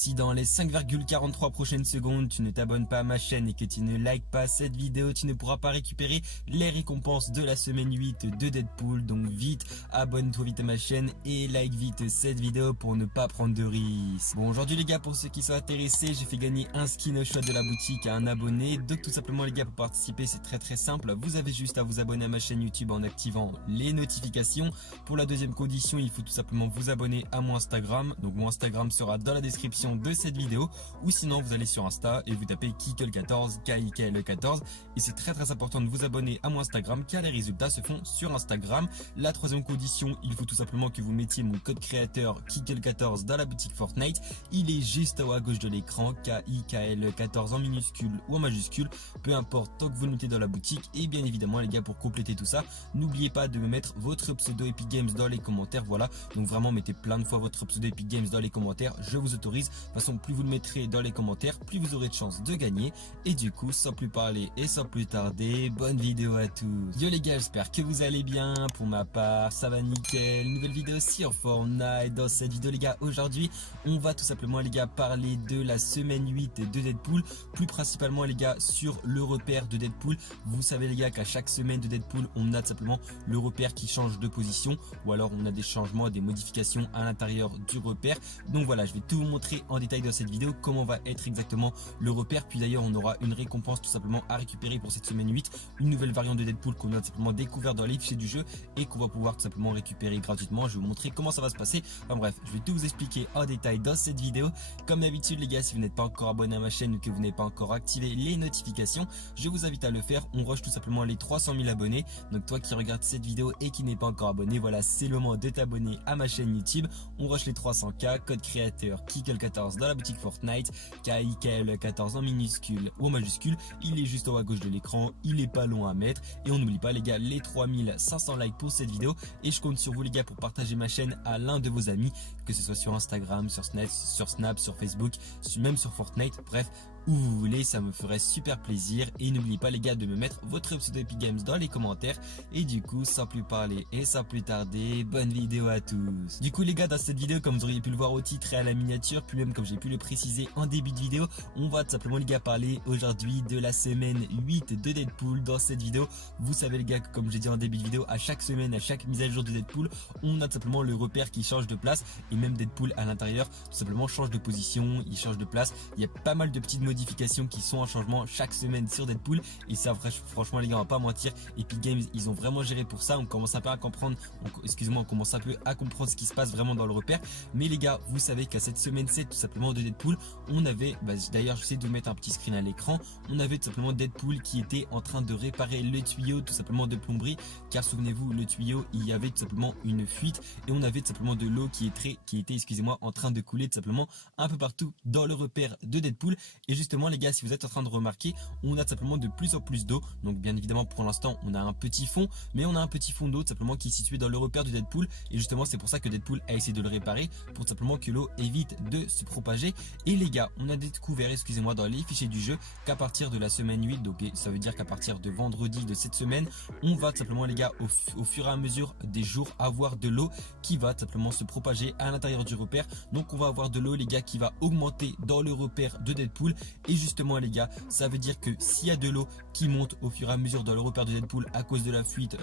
Si dans les 5,43 prochaines secondes, tu ne t'abonnes pas à ma chaîne et que tu ne likes pas cette vidéo, tu ne pourras pas récupérer les récompenses de la semaine 8 de Deadpool. Donc vite, abonne-toi vite à ma chaîne et like vite cette vidéo pour ne pas prendre de risques. Bon, aujourd'hui les gars, pour ceux qui sont intéressés, j'ai fait gagner un skin au choix de la boutique à un abonné. Donc tout simplement les gars, pour participer, c'est très simple. Vous avez juste à vous abonner à ma chaîne YouTube en activant les notifications. Pour la deuxième condition, il faut tout simplement vous abonner à mon Instagram. Donc mon Instagram sera dans la description de cette vidéo, ou sinon vous allez sur Insta et vous tapez Kikle14, Kikle14, et c'est très important de vous abonner à mon Instagram car les résultats se font sur Instagram. La troisième condition, il faut tout simplement que vous mettiez mon code créateur Kikle14 dans la boutique Fortnite. Il est juste en haut à gauche de l'écran, Kikle14 en minuscule ou en majuscule, peu importe, tant que vous le mettez dans la boutique. Et bien évidemment les gars, pour compléter tout ça, n'oubliez pas de me mettre votre pseudo Epic Games dans les commentaires. Voilà, donc vraiment mettez plein de fois votre pseudo Epic Games dans les commentaires, je vous autorise. De toute façon, plus vous le mettrez dans les commentaires, plus vous aurez de chances de gagner. Et du coup, sans plus parler et sans plus tarder, bonne vidéo à tous. Yo les gars, j'espère que vous allez bien. Pour ma part, ça va nickel. Nouvelle vidéo sur Fortnite. Dans cette vidéo les gars, aujourd'hui, on va tout simplement les gars parler de la semaine 8 de Deadpool. Plus principalement les gars sur le repère de Deadpool. Vous savez les gars qu'à chaque semaine de Deadpool, on a tout simplement le repère qui change de position. Ou alors on a des changements, des modifications à l'intérieur du repère. Donc voilà, je vais tout vous montrer en détail dans cette vidéo comment va être exactement le repère. Puis d'ailleurs on aura une récompense tout simplement à récupérer pour cette semaine 8, une nouvelle variante de Deadpool qu'on a tout simplement découvert dans les fichiers du jeu et qu'on va pouvoir tout simplement récupérer gratuitement. Je vais vous montrer comment ça va se passer. Enfin bref, je vais tout vous expliquer en détail dans cette vidéo. Comme d'habitude les gars, si vous n'êtes pas encore abonné à ma chaîne ou que vous n'avez pas encore activé les notifications, je vous invite à le faire. On rush tout simplement les 300 000 abonnés. Donc toi qui regardes cette vidéo et qui n'est pas encore abonné, voilà, c'est le moment de t'abonner à ma chaîne YouTube. On rush les 300K, code créateur Kikle14 dans la boutique Fortnite, Kikle14 en minuscule ou en majuscule. Il est juste en haut à gauche de l'écran, il est pas long à mettre. Et on n'oublie pas les gars, les 3500 likes pour cette vidéo. Et je compte sur vous les gars pour partager ma chaîne à l'un de vos amis, que ce soit sur Instagram, sur Snap, sur Facebook, même sur Fortnite, bref, où vous voulez, ça me ferait super plaisir. Et n'oubliez pas les gars de me mettre votre pseudo Epic Games dans les commentaires. Et du coup, sans plus parler et sans plus tarder, bonne vidéo à tous. Du coup les gars, dans cette vidéo, comme vous auriez pu le voir au titre et à la miniature, puis même comme j'ai pu le préciser en début de vidéo, on va tout simplement les gars parler aujourd'hui de la semaine 8 de Deadpool. Dans cette vidéo, vous savez les gars, comme j'ai dit en début de vidéo, à chaque semaine, à chaque mise à jour de Deadpool, on a tout simplement le repère qui change de place. Et même Deadpool à l'intérieur tout simplement change de position, il change de place. Il y a pas mal de petites modifications qui sont en changement chaque semaine sur Deadpool. Et ça franchement les gars, on va pas mentir, Epic Games ils ont vraiment géré pour ça. On commence un peu à comprendre, on commence un peu à comprendre ce qui se passe vraiment dans le repère. Mais les gars, vous savez qu'à cette semaine 7 tout simplement de Deadpool, on avait, d'ailleurs j'essaie de mettre un petit screen à l'écran, on avait tout simplement Deadpool qui était en train de réparer le tuyau tout simplement de plomberie. Car souvenez-vous, le tuyau, il y avait tout simplement une fuite et on avait tout simplement de l'eau qui était excusez-moi, en train de couler tout simplement un peu partout dans le repère de Deadpool. Et justement les gars, si vous êtes en train de remarquer, on a tout simplement de plus en plus d'eau. Donc bien évidemment pour l'instant on a un petit fond, mais on a un petit fond d'eau tout simplement qui est situé dans le repère de Deadpool. Et justement c'est pour ça que Deadpool a essayé de le réparer, pour tout simplement que l'eau évite de se propager. Et les gars, on a découvert, excusez-moi, dans les fichiers du jeu qu'à partir de la semaine 8, donc ça veut dire qu'à partir de vendredi de cette semaine, on va tout simplement les gars au fur et à mesure des jours avoir de l'eau qui va tout simplement se propager à l'intérieur du repère. Donc on va avoir de l'eau les gars qui va augmenter dans le repère de Deadpool. Et justement les gars, ça veut dire que s'il y a de l'eau qui monte au fur et à mesure dans le repère de Deadpool à cause de la fuite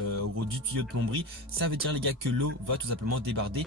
du tuyau de plomberie, ça veut dire les gars que l'eau va tout simplement déborder,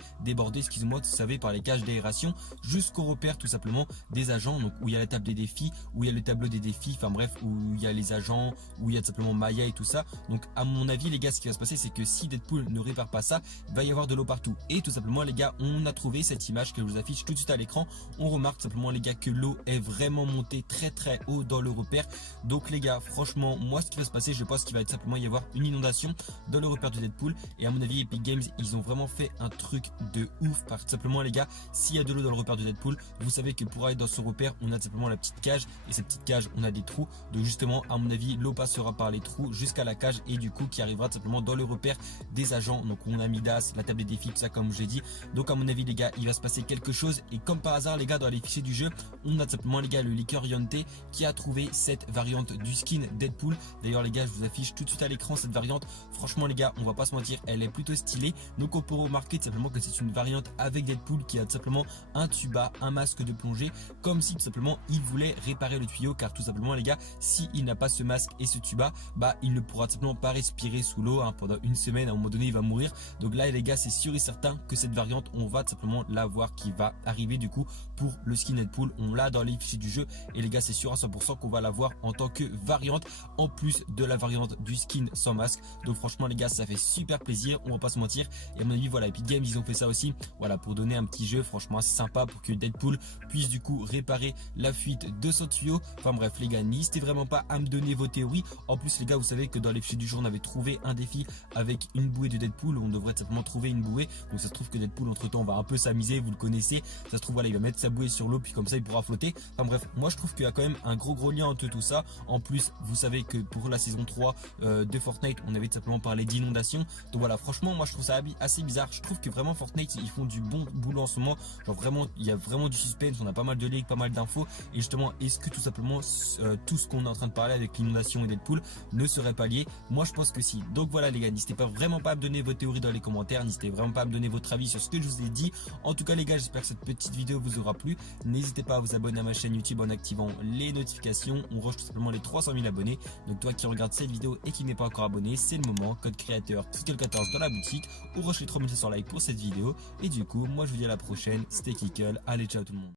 excusez-moi, vous savez, par les cages d'aération jusqu'au repère tout simplement des agents. Donc où il y a la table des défis, où il y a le tableau des défis, enfin bref, où il y a les agents, où il y a tout simplement Maya et tout ça. Donc à mon avis les gars, ce qui va se passer, c'est que si Deadpool ne répare pas ça, il va y avoir de l'eau partout. Et tout simplement les gars, on a trouvé cette image que je vous affiche tout de suite à l'écran. On remarque tout simplement les gars que l'eau est vraiment montée très haut dans le repère. Donc les gars, franchement, moi ce qui va se passer, je pense qu'il va simplement y avoir une inondation dans le repère de Deadpool. Et à mon avis Epic Games, ils ont vraiment fait un truc de ouf. Parce que simplement les gars, s'il y a de l'eau dans le repère de Deadpool, vous savez que pour aller dans ce repère, on a tout simplement la petite cage. Et cette petite cage, on a des trous. Donc justement, à mon avis, l'eau passera par les trous jusqu'à la cage. Et du coup, qui arrivera tout simplement dans le repère des agents. Donc on a Midas, la table des défis, tout ça comme j'ai dit. Donc à mon avis avis les gars, il va se passer quelque chose. Et comme par hasard les gars, dans les fichiers du jeu, on a tout simplement les gars le leaker Yonté qui a trouvé cette variante du skin Deadpool. D'ailleurs les gars, je vous affiche tout de suite à l'écran cette variante. Franchement les gars, on va pas se mentir, elle est plutôt stylée. Donc on peut remarquer tout simplement que c'est une variante avec Deadpool qui a tout simplement un tuba, un masque de plongée, comme si tout simplement il voulait réparer le tuyau, car tout simplement les gars, si il n'a pas ce masque et ce tuba, bah il ne pourra tout simplement pas respirer sous l'eau pendant une semaine. À un moment donné il va mourir. Donc là les gars, c'est sûr et certain que cette variante, on va tout simplement la voir qui va arriver du coup pour le skin Deadpool. On l'a dans les fichiers du jeu et les gars, c'est sûr à 100% qu'on va la voir en tant que variante en plus de la variante du skin sans masque. Donc franchement les gars, ça fait super plaisir, on va pas se mentir. Et à mon avis voilà, Epic Games ils ont fait ça aussi, voilà, pour donner un petit jeu franchement assez sympa pour que Deadpool puisse du coup réparer la fuite de son tuyau. Enfin bref les gars, n'hésitez vraiment pas à me donner vos théories. En plus les gars, vous savez que dans les fichiers du jeu on avait trouvé un défi avec une bouée de Deadpool où on devrait simplement trouver une bouée. Donc ça se trouve que Deadpool entre temps on va un peu s'amuser, vous le connaissez, ça se trouve voilà, il va mettre sa bouée sur l'eau puis comme ça il pourra flotter. Enfin bref, moi je trouve qu'il y a quand même un gros lien entre tout ça. En plus vous savez que pour la saison 3 de Fortnite, on avait tout simplement parlé d'inondation. Donc voilà, franchement moi je trouve ça assez bizarre. Je trouve que vraiment Fortnite ils font du bon boulot en ce moment. Genre vraiment il y a vraiment du suspense, on a pas mal de leaks, pas mal d'infos. Et justement, est-ce que tout simplement tout ce qu'on est en train de parler avec l'inondation et Deadpool ne serait pas lié? Moi je pense que si. Donc voilà les gars, n'hésitez pas vraiment pas à me donner vos théories dans les commentaires, n'hésitez vraiment pas à me donner votre avis sur ce que je vous ai dit. En tout cas les gars, j'espère que cette petite vidéo vous aura plu. N'hésitez pas à vous abonner à ma chaîne YouTube en activant les notifications. On rush tout simplement les 300 000 abonnés. Donc toi qui regardes cette vidéo et qui n'est pas encore abonné, c'est le moment. Code créateur Kickle14 dans la boutique, ou rush les 3500 likes pour cette vidéo. Et du coup moi je vous dis à la prochaine. C'était Kickle, allez ciao tout le monde.